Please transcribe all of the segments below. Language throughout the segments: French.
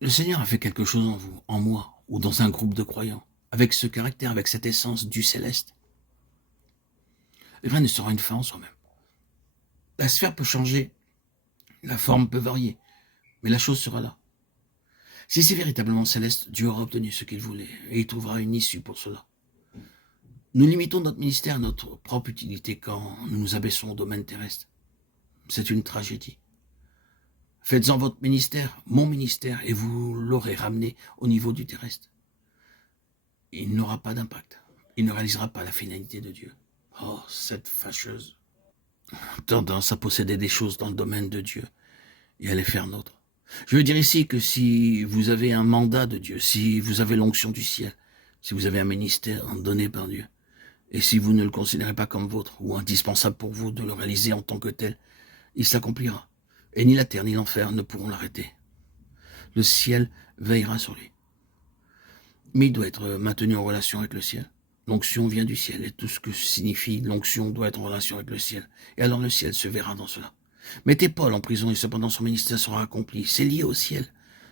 Le Seigneur a fait quelque chose en vous, en moi, ou dans un groupe de croyants, avec ce caractère, avec cette essence du céleste. Rien ne sera une fin en soi-même. La sphère peut changer, la forme peut varier, mais la chose sera là. Si c'est véritablement céleste, Dieu aura obtenu ce qu'il voulait, et il trouvera une issue pour cela. Nous limitons notre ministère à notre propre utilité quand nous nous abaissons au domaine terrestre. C'est une tragédie. Faites-en votre ministère, mon ministère, et vous l'aurez ramené au niveau du terrestre. Il n'aura pas d'impact. Il ne réalisera pas la finalité de Dieu. Oh, cette fâcheuse tendance à posséder des choses dans le domaine de Dieu et à les faire nôtres. Je veux dire ici que si vous avez un mandat de Dieu, si vous avez l'onction du ciel, si vous avez un ministère donné par Dieu, et si vous ne le considérez pas comme vôtre ou indispensable pour vous de le réaliser en tant que tel, il s'accomplira. Et ni la terre ni l'enfer ne pourront l'arrêter. Le ciel veillera sur lui. Mais il doit être maintenu en relation avec le ciel. L'onction vient du ciel et tout ce que signifie l'onction doit être en relation avec le ciel. Et alors le ciel se verra dans cela. Mettez Paul en prison et cependant son ministère sera accompli. C'est lié au ciel.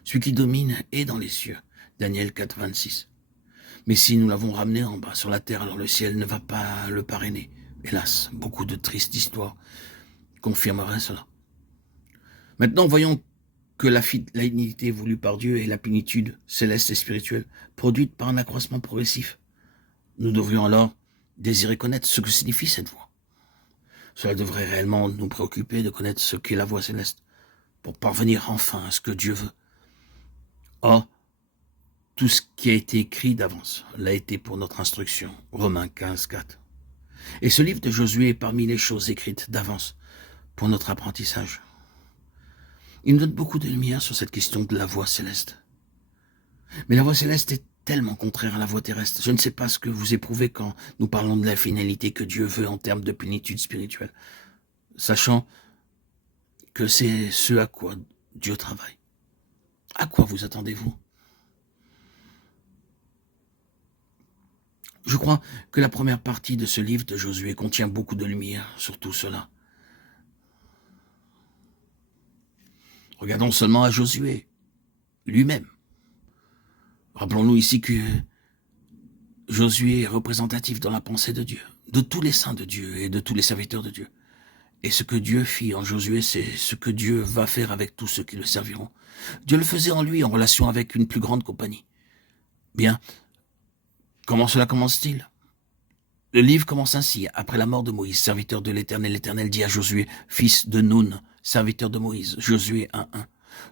Celui qui domine est dans les cieux. Daniel 4, 26. Mais si nous l'avons ramené en bas sur la terre, alors le ciel ne va pas le parrainer. Hélas, beaucoup de tristes histoires confirmeraient cela. Maintenant, voyons que la finalité voulue par Dieu est la plénitude céleste et spirituelle, produite par un accroissement progressif. Nous devrions alors désirer connaître ce que signifie cette voie. Cela devrait réellement nous préoccuper de connaître ce qu'est la voie céleste, pour parvenir enfin à ce que Dieu veut. Or, tout ce qui a été écrit d'avance l'a été pour notre instruction. Romains 15, 4. Et ce livre de Josué est parmi les choses écrites d'avance pour notre apprentissage. Il nous donne beaucoup de lumière sur cette question de la voie céleste. Mais la voie céleste est tellement contraire à la voie terrestre. Je ne sais pas ce que vous éprouvez quand nous parlons de la finalité que Dieu veut en termes de plénitude spirituelle, sachant que c'est ce à quoi Dieu travaille. À quoi vous attendez-vous? Je crois que la première partie de ce livre de Josué contient beaucoup de lumière sur tout cela. Regardons seulement à Josué, lui-même. Rappelons-nous ici que Josué est représentatif dans la pensée de Dieu, de tous les saints de Dieu et de tous les serviteurs de Dieu. Et ce que Dieu fit en Josué, c'est ce que Dieu va faire avec tous ceux qui le serviront. Dieu le faisait en lui en relation avec une plus grande compagnie. Bien, comment cela commence-t-il? Le livre commence ainsi. Après la mort de Moïse, serviteur de l'Éternel, l'Éternel dit à Josué, fils de Nun, serviteur de Moïse, Josué 1.1.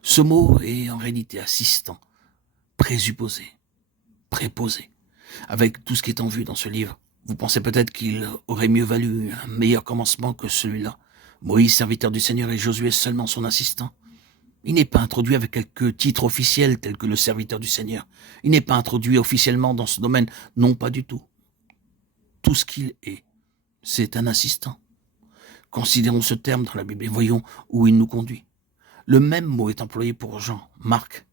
Ce mot est en réalité assistant, présupposé, préposé. Avec tout ce qui est en vue dans ce livre, vous pensez peut-être qu'il aurait mieux valu un meilleur commencement que celui-là. Moïse, serviteur du Seigneur, et Josué seulement son assistant. Il n'est pas introduit avec quelques titres officiels tels que le serviteur du Seigneur. Il n'est pas introduit officiellement dans ce domaine. Non, pas du tout. Tout ce qu'il est, c'est un assistant. Considérons ce terme dans la Bible et voyons où il nous conduit. Le même mot est employé pour Jean, Marc.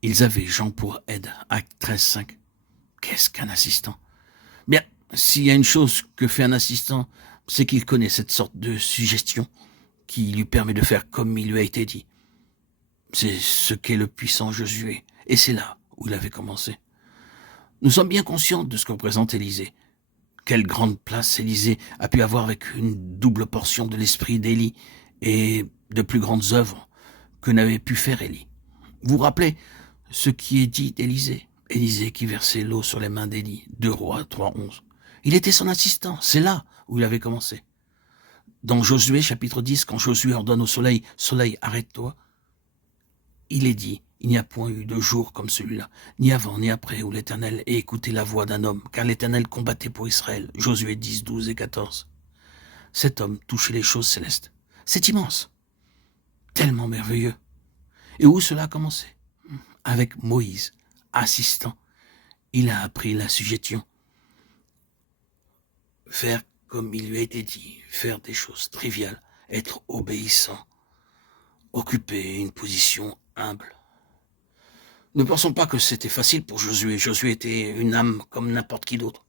Ils avaient Jean pour aide, Acte 13.5. Qu'est-ce qu'un assistant? Bien, s'il y a une chose que fait un assistant, c'est qu'il connaît cette sorte de suggestion qui lui permet de faire comme il lui a été dit. C'est ce qu'est le puissant Josué, et c'est là où il avait commencé. Nous sommes bien conscients de ce que représente Élisée. Quelle grande place Élisée a pu avoir avec une double portion de l'esprit d'Élie et de plus grandes œuvres que n'avait pu faire Élie. Vous vous rappelez ce qui est dit d'Élisée? Élisée qui versait l'eau sur les mains d'Élie, 2 Rois 3.11. Il était son assistant, c'est là où il avait commencé. Dans Josué chapitre 10, quand Josué ordonne au soleil, « Soleil, arrête-toi », il est dit, il n'y a point eu de jour comme celui-là, ni avant ni après, où l'Éternel ait écouté la voix d'un homme, car l'Éternel combattait pour Israël. Josué 10, 12 et 14. Cet homme touchait les choses célestes. C'est immense, tellement merveilleux. Et où cela a commencé? Avec Moïse, assistant. Il a appris la suggestion. Faire comme il lui a été dit, faire des choses triviales, être obéissant, occuper une position humble. Ne pensons pas que c'était facile pour Josué. Josué était une âme comme n'importe qui d'autre.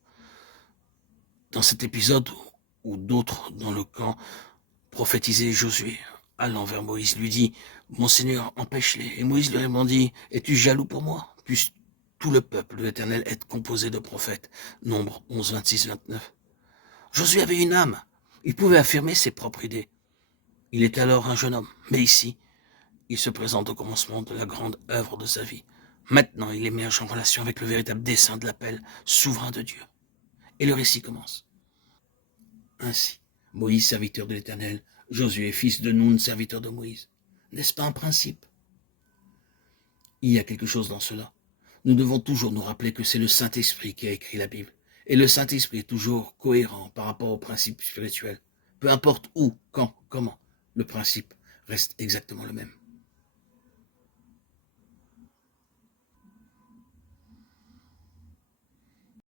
Dans cet épisode, ou d'autres dans le camp, prophétisait Josué allant vers Moïse, lui dit, « Mon Seigneur, empêche-les. » Et Moïse lui répondit, « Es-tu jaloux pour moi? Puisse tout le peuple de l'Éternel être composé de prophètes. » Nombre 11, 26, 29. Josué avait une âme. Il pouvait affirmer ses propres idées. Il était alors un jeune homme. Mais ici, il se présente au commencement de la grande œuvre de sa vie. Maintenant, il émerge en relation avec le véritable dessein de l'appel souverain de Dieu. Et le récit commence. Ainsi, Moïse, serviteur de l'Éternel, Josué, fils de Nun, serviteur de Moïse. N'est-ce pas un principe? Il y a quelque chose dans cela. Nous devons toujours nous rappeler que c'est le Saint-Esprit qui a écrit la Bible. Et le Saint-Esprit est toujours cohérent par rapport aux principes spirituels. Peu importe où, quand, comment, le principe reste exactement le même.